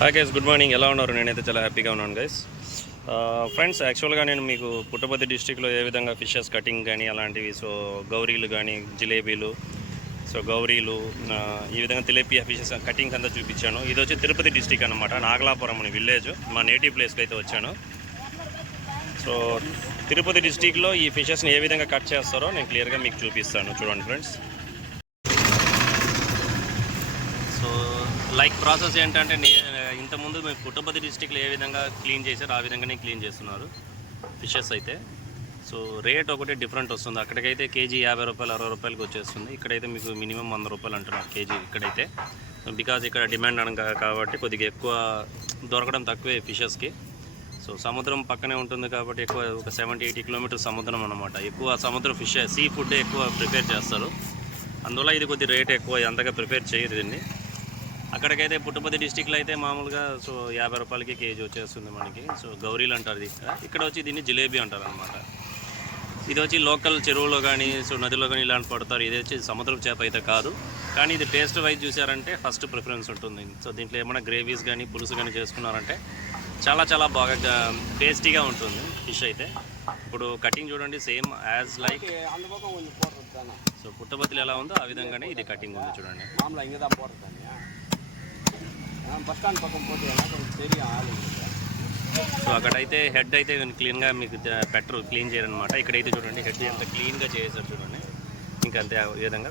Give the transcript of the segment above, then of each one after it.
Hi guys, good morning. ఎలా ఉన్నారు? నేనైతే చాలా హ్యాపీగా ఉన్నాను గైస్. ఫ్రెండ్స్, యాక్చువల్గా నేను మీకు పుట్టపర్తి డిస్టిక్లో ఏ విధంగా ఫిషెస్ కటింగ్ కానీ అలాంటివి, సో గౌరీలు కానీ జిలేబీలు, సో గౌరీలు, ఈ విధంగా తిలేపియా ఫిషెస్ కటింగ్ అంతా చూపించాను. ఇది వచ్చి తిరుపతి డిస్టిక్ అనమాట, నాగలాపురం అని విలేజ్, మా నేటివ్ ప్లేస్కి అయితే వచ్చాను. సో తిరుపతి డిస్టిక్లో ఈ ఫిషెస్ని ఏ విధంగా కట్ చేస్తారో నేను క్లియర్గా మీకు చూపిస్తాను. చూడండి ఫ్రెండ్స్. సో లైక్ ప్రాసెస్ ఏంటంటే, ఇంతకుముందు మేము పుట్టపర్తి డిస్టిక్లో ఏ విధంగా క్లీన్ చేశారో ఆ విధంగానే క్లీన్ చేస్తున్నారు ఫిషెస్ అయితే. సో రేట్ ఒకటి డిఫరెంట్ వస్తుంది. అక్కడికైతే కేజీ 50 రూపాయలు 60 రూపాయలకి వచ్చేస్తుంది. ఇక్కడైతే మీకు మినిమం 100 రూపాయలు అంటున్నారు కేజీ ఇక్కడైతే. బికాజ్ ఇక్కడ డిమాండ్ అనగా కాబట్టి కొద్దిగా ఎక్కువ దొరకడం తక్కువే ఫిషెస్కి. సో సముద్రం పక్కనే ఉంటుంది కాబట్టి ఎక్కువ ఒక 70-80 కిలోమీటర్స్ సముద్రం అనమాట. ఎక్కువ సముద్రం ఫిష్ సీ ఫుడ్ ఎక్కువ ప్రిపేర్ చేస్తారు. అందువల్ల ఇది కొద్ది రేట్ ఎక్కువ, అంతగా ప్రిపేర్ చేయరు దీన్ని. అక్కడికైతే పుట్టపర్తి డిస్టిక్లో అయితే మామూలుగా సో 50 రూపాయలకి కేజీ వచ్చేస్తుంది మనకి. సో గౌరీలు అంటారు ఇది. ఇక్కడ వచ్చి దీన్ని జిలేబీ అంటారు అనమాట. ఇది వచ్చి లోకల్ చెరువులో కానీ సో నదిలో కానీ ఇలాంటి పడతారు. ఇది వచ్చి సముద్రం చేప అయితే కాదు, కానీ ఇది టేస్ట్ వైజ్ చూసారంటే ఫస్ట్ ప్రిఫరెన్స్ ఉంటుంది. సో దీంట్లో ఏమైనా గ్రేవీస్ కానీ పులుసు కానీ చేసుకున్నారంటే చాలా చాలా బాగా టేస్టీగా ఉంటుంది ఫిష్ అయితే. ఇప్పుడు కటింగ్ చూడండి, సేమ్ యాజ్ లైక్ సో పుట్టపర్తిలో ఎలా ఉందో ఆ విధంగానే ఇది కటింగ్ ఉంది చూడండి. సో అక్కడైతే హెడ్ అయితే క్లీన్గా మీకు పెట్టరు, క్లీన్ చేయరనమాట. ఇక్కడైతే చూడండి హెడ్ ఎంత క్లీన్గా చేసేసారు చూడండి. ఇంకా అంతే ఈ విధంగా.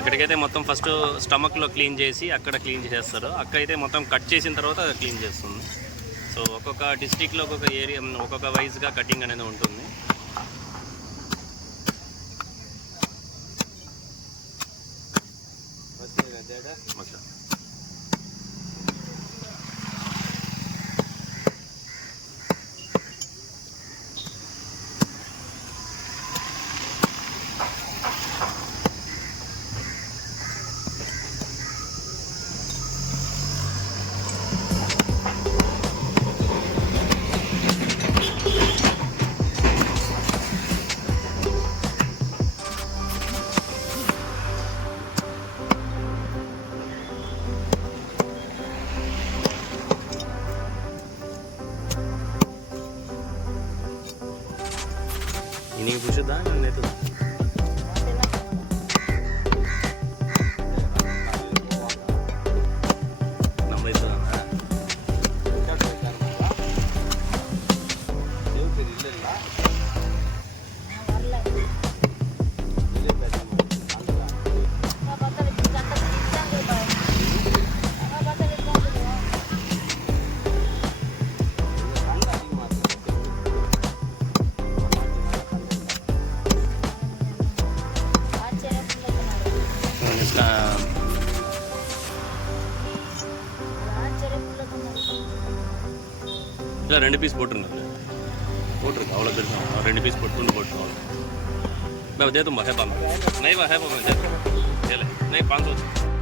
అక్కడికైతే మొత్తం ఫస్ట్ స్టమక్లో క్లీన్ చేసి అక్కడ క్లీన్ చేస్తారు. అక్కడైతే మొత్తం కట్ చేసిన తర్వాత క్లీన్ చేస్తుంది. సో ఒక్కొక్క డిస్టిక్లో ఒక్కొక్క ఏరియా ఒక్కొక్క వైజ్గా కటింగ్ అనేది ఉంటుంది. Ini busuk dah yang itu. Nama itu apa? இல்லை 2 பீஸ் போட்டுருங்க. போட்டுருக்கு அவ்வளோ பெருசு. 2 பீஸ் போட்டு போட்டுருவோம். मैं दे दूँगा है 500 नहीं, वह है वो मैं दे नहीं 500